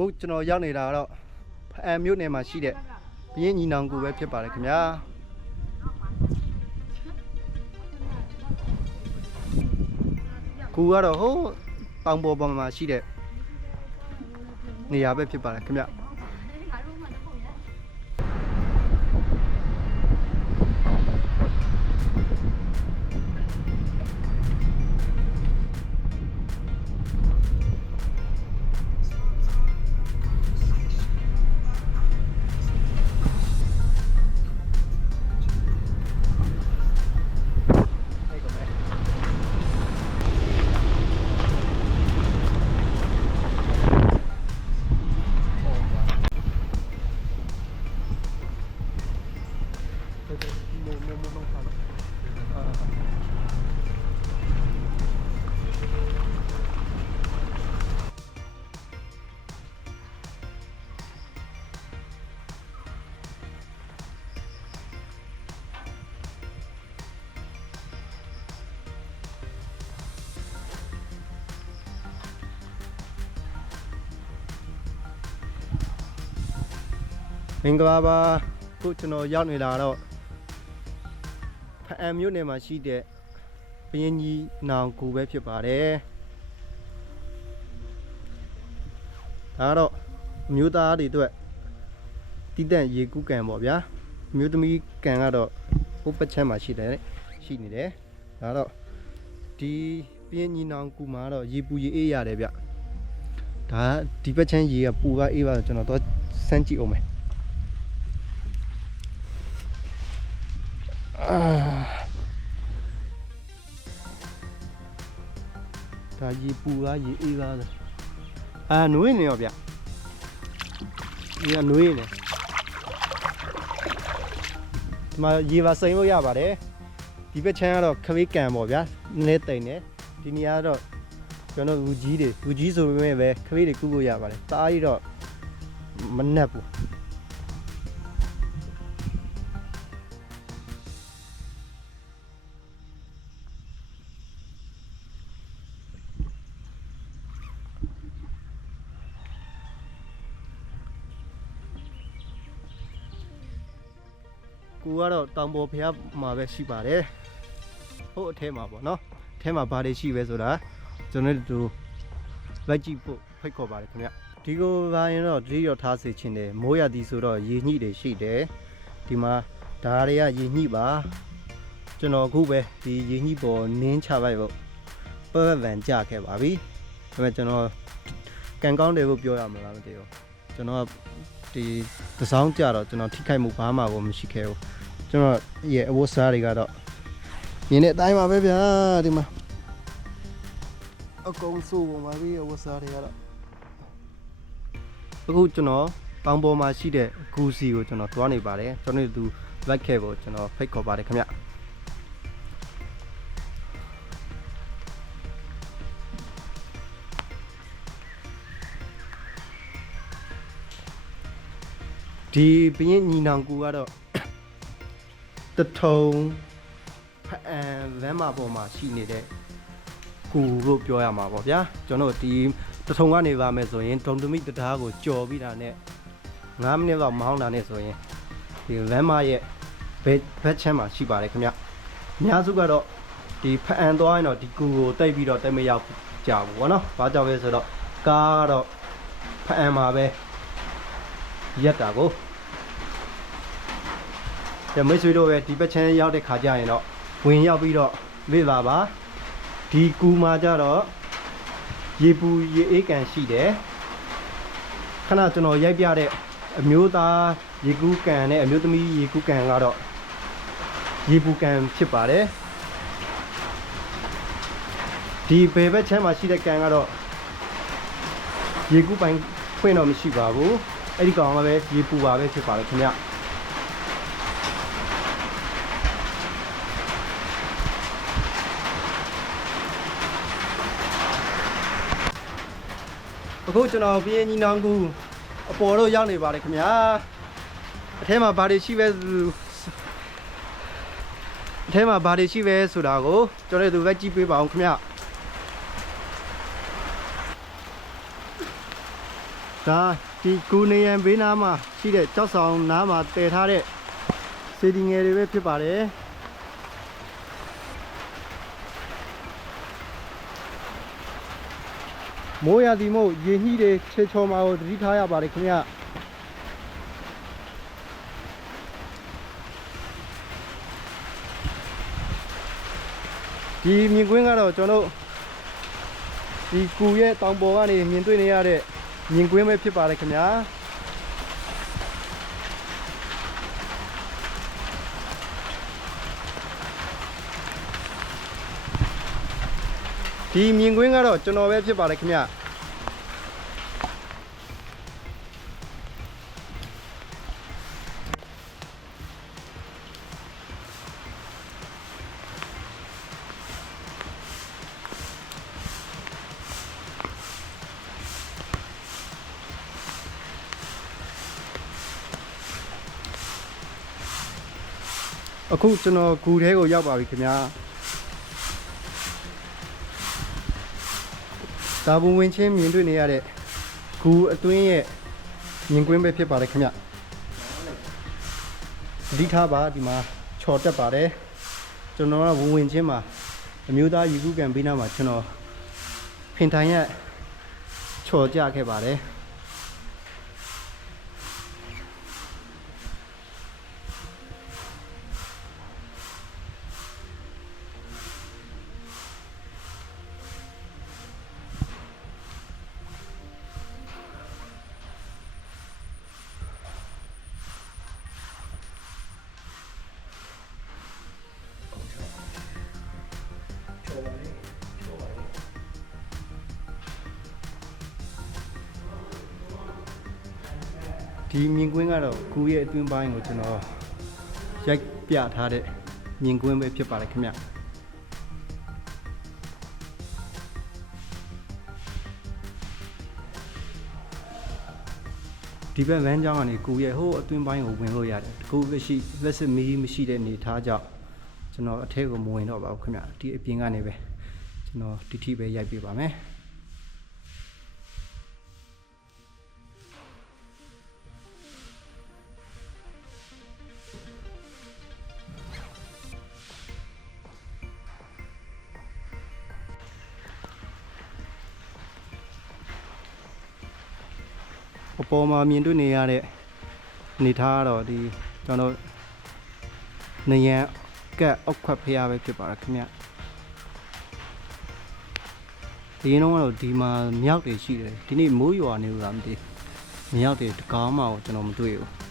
ကိုကျွန်တော်ရောက်နေတာကတော့ဖအံမြို့နယ်မှာရှိတဲ့ဘရင်ညီနောင်ကူပဲဖြစ်ပါတယ်ခင်ဗျာကူကတော့ဟိုးတောင်ပေါ်ပေါ်မှာရှိတဲ့နေရာပဲဖြစ်ပါတယ်ခင်ဗျ မင်္ဂလာပါခုကျွန်တော်ရောက်နေတာတော့ဖအံမြို့နယ်မှာရှိတဲ့ဘရင်ကြီးနောင်ကူပဲဖြစ်ပါတယ်ဒါကတော့အမျိုးသားတွေအတွက်တိတန့်ရေကူးကန်ပေါ့ဗျာအမျိုးသမီးကန်ကတော့ဟိုပတ်ချမ်းမှာရှိတယ်ရှိနေတယ်ဒါတော့ဒီဘရင်ကြီးနောင်ကူမှာတော့ရေပူရေအေးရတယ်ဗျဒါဒီပတ်ချမ်းရေကပူကအေးပါကျွန်တော်တော့စမ်းကြည့်အောင်မယ် အာဒါရေပူလားရေအေးလားလဲအာနွေးနေရောဗျဒီကနွေးနေဒီမှာရေပါစိမ်လို့ရပါတယ်ဒီဘက်ချမ်းကတော့ခလေးကန်ပေါ့ဗျာနည်းနည်းတိမ်နေဒီနေရာကတော့ကျွန်တော်လူကြီးတွေလူကြီးဆိုပေမဲ့ပဲခလေးတွေကုလို့ရပါတယ်တအားကြီးတော့မနှက်ဘူး တော့တောင်ပေါ်ဖျားမှာပဲရှိပါတယ်ဟုတ်အထဲမှာပေါ့နော်အထဲမှာဘာတွေရှိပဲဆိုတာကျွန်တော်တို့လိုက်ကြည့်ဖို့ဖိတ်ခေါ်ပါတယ်ခင်ဗျဒီကိုလာရင်တော့တတိယထားစေချင်တယ်မိုးရသည်ဆိုတော့ရေညှိတွေရှိတယ်ဒီမှာဒါတွေကရေညှိပါကျွန်တော်အခုပဲဒီရေညှိပေါ်နင်းချလိုက်ဖို့ပတ်ဗန်ကြခဲ့ပါပြီဒါပေမဲ့ကျွန်တော်ကန်ကောင်းတယ်လို့ပြောရမလားမသိဘူးကျွန်တော်ကဒီတစောင်းကြတော့ကျွန်တော်ထိခိုက်မှုဘာမှကိုမရှိခဲ့ဘူး ကျွန်တော်ရဲ့အဝတ်စားတွေကတော့မြင်တဲ့အတိုင်းပါပဲဗျာဒီမှာအကုန်စိုးပုံပါပြီအဝတ်စားတွေကတော့အခုကျွန်တော်တောင်ပေါ်မှာရှိတဲ့ဂူစီကိုကျွန်တော်သွားနေပါတယ်ကျွန်တော်တို့လိုက်ခဲ့ဖို့ကျွန်တော်ဖိတ်ခေါ်ပါတယ်ခင်ဗျဒီဘရင်ညီနောင်ကူကတော့ တထုံဖအံလမ်းမပေါ်မှာရှိနေတဲ့ကူလို့ပြောရမှာပေါ့ဗျာကျွန်တော်ဒီတထုံကနေပါမယ်ဆိုရင်ဒုံတမိတံတားကိုကြော်ပြီးတာနဲ့9မိနစ်လောက်မောင်းတာနဲ့ဆိုရင်ဒီလမ်းမရဲ့ဘက်ဘက်ချမ်းမှာရှိပါတယ်ခင်ဗျအများစုကတော့ဒီဖအံသွားရင်တော့ဒီကူကိုတိတ်ပြီးတော့တိတ်မရောက်ကြဘူးဗောနော်ဘာကြောင့်လဲဆိုတော့ကားကတော့ဖအံမှာပဲရက်တာကို ကျမိတ်ဆွေတို့ပဲဒီပတ်ချမ်းရောက်တဲ့ခါကျရင်တော့ဝင်ရောက်ပြီးတော့မေ့ပါပါဒီကူမှာကြတော့ရေပူရေအေးကန်ရှိတယ်ခဏကျွန်တော်ရိုက်ပြတဲ့အမျိုးသားရေကူးကန်နဲ့အမျိုးသမီးရေကူးကန်ကတော့ရေပူကန်ဖြစ်ပါတယ်ဒီဘယ်ဘက်ချမ်းမှာရှိတဲ့ကန်ကတော့ရေကူးပိုင်ဖွင့်တော့မရှိပါဘူးအဲ့ဒီကောင်ကပဲရေပူပါပဲဖြစ်ပါတယ်ခင်ဗျ အခုကျွန်တော်ပြင်းညီနောင်ကူအပေါ်တော့ရောက်နေပါတယ်ခင်ဗျာအထဲမှာဘာတွေရှိပဲဆိုအထဲမှာဘာတွေရှိပဲဆိုတာကိုကျွန်တော်တို့ပဲကြည့်ပေးပါအောင်ခင်ဗျာဒါဒီကူနေရန်ဘေးနားမှာရှိတဲ့ကြောက်ဆောင်နားမှာတည်ထားတဲ့စေဒီငယ်တွေပဲဖြစ်ပါတယ် မိုးရသည်မို့ရေညှိတွေချေချော်မှာကိုသတိထားရပါတယ်ခင်ဗျဒီမြင်ကွင်းကတော့ကျွန်တော်တို့ဒီကူရဲ့တောင်ပေါ်ကနေမြင်တွေ့နေရတဲ့မြင်ကွင်းပဲဖြစ်ပါတယ်ခင်ဗျာ ဒီမြင်ကွင်းကတော့ကျွန်တော်ပဲဖြစ်ပါတယ်ခင်ဗျာအခုကျွန်တော်ဂူထဲကိုရောက်ပါပြီခင်ဗျာ ဒါဘုံဝင်ချင်းမြင်တွေ့နေရတဲ့ဂူအတွင်းရဲ့မြင်ကွင်းပဲဖြစ်ပါတယ်ခင်ဗျသတိထားပါဒီမှာချော်တက်ပါတယ်ကျွန်တော်ကဘုံဝင်ချင်းမှာအမျိုးသားယူကူကံပေးနာမှာကျွန်တော်ဖင်ထိုင်ရချော်ကြခဲ့ပါတယ် ဒီမြင်ကွင်းကတော့ကူရဲ့အတွင်းပိုင်းကိုကျွန်တော်ရိုက်ပြထားတဲ့မြင်ကွင်းပဲဖြစ်ပါတယ်ခင်ဗျဒီဘက်ဗန်းကျောင်းကနေကူရဲ့ဟိုးအတွင်းပိုင်းကိုဝင်လို့ရတယ်ကူမရှိလက်စစ်မီးမရှိတဲ့အနေထားကြောင့်ကျွန်တော်အထက်ကိုမဝင်တော့ပါဘူးခင်ဗျဒီအပြင်ကနေပဲကျွန်တော်တိတိပဲရိုက်ပြပါမယ် အပေါ်မှာမြင်တွေ့နေရတဲ့အနေထားကတော့ဒီကျွန်တော်နေရန်ကက်အောက်ခွက်ဖျားပဲဖြစ်ပါတယ်ခင်ဗျဒီရင်တော့ကတော့ဒီမှာမြောက်တွေရှိတယ်ဒီနေ့မိုးရွာနေလို့လားမသိဘူးမြောက်တွေတကားမှကိုကျွန်တော်မတွေ့ဘူး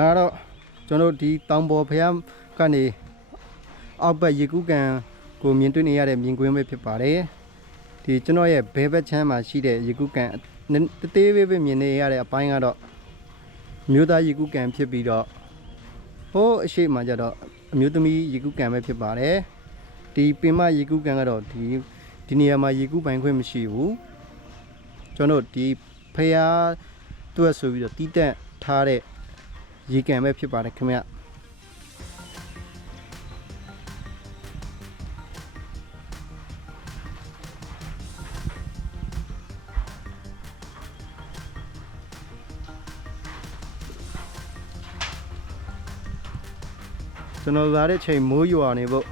ဒါကတော့ကျွန်တော်တို့ဒီတောင်ပေါ်ဖျားကနေအောက်ဘက်ရေကူးကန်ကိုမြင်တွေ့နေရတဲ့မြင်ကွင်းပဲဖြစ်ပါတယ်ဒီကျွန်တော်ရဲ့ဘဲဘက်ချမ်းမှာရှိတဲ့ရေကူးကန်နည်းတသေးသေးပဲမြင်နေရတဲ့အပိုင်းကတော့မြို့သားရေကူးကန်ဖြစ်ပြီးတော့ဟိုးအရှိမှကျတော့အမျိုးသမီးရေကူးကန်ပဲဖြစ်ပါတယ်ဒီပင်မရေကူးကန်ကတော့ဒီဒီနေရာမှာရေကူးပိုင်ခွင့်မရှိဘူးကျွန်တော်တို့ဒီဖျားတွက်ဆိုပြီးတော့တီးတက်ထားတဲ့ ရေကန်ပဲဖြစ်ပါတယ်ခင်ဗျကျွန်တော်လာတဲ့ချိန်မိုးရွာနေဖို့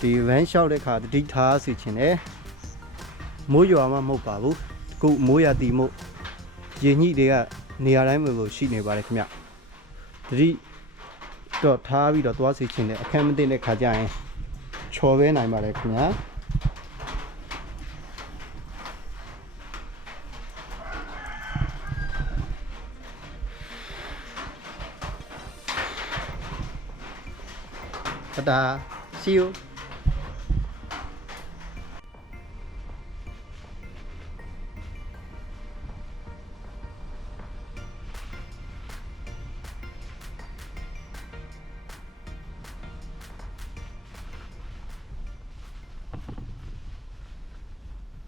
ဒီဗန်းလျှောက်တဲ့ခါတတိထားစီချင်တယ်မိုးရွာမှမဟုတ်ပါဘူးအခုမိုးရတီမို့ရေညှိတွေကနေရာတိုင်းမှာလို့ရှိနေပါတယ်ခင်ဗျ သတိတော့ထားပြီးတော့သွားစီခြင်းနဲ့အခက်မသိတဲ့ခါကျရင်ချော်ပဲနိုင်ပါတယ်ခင်ဗျာတတာ see you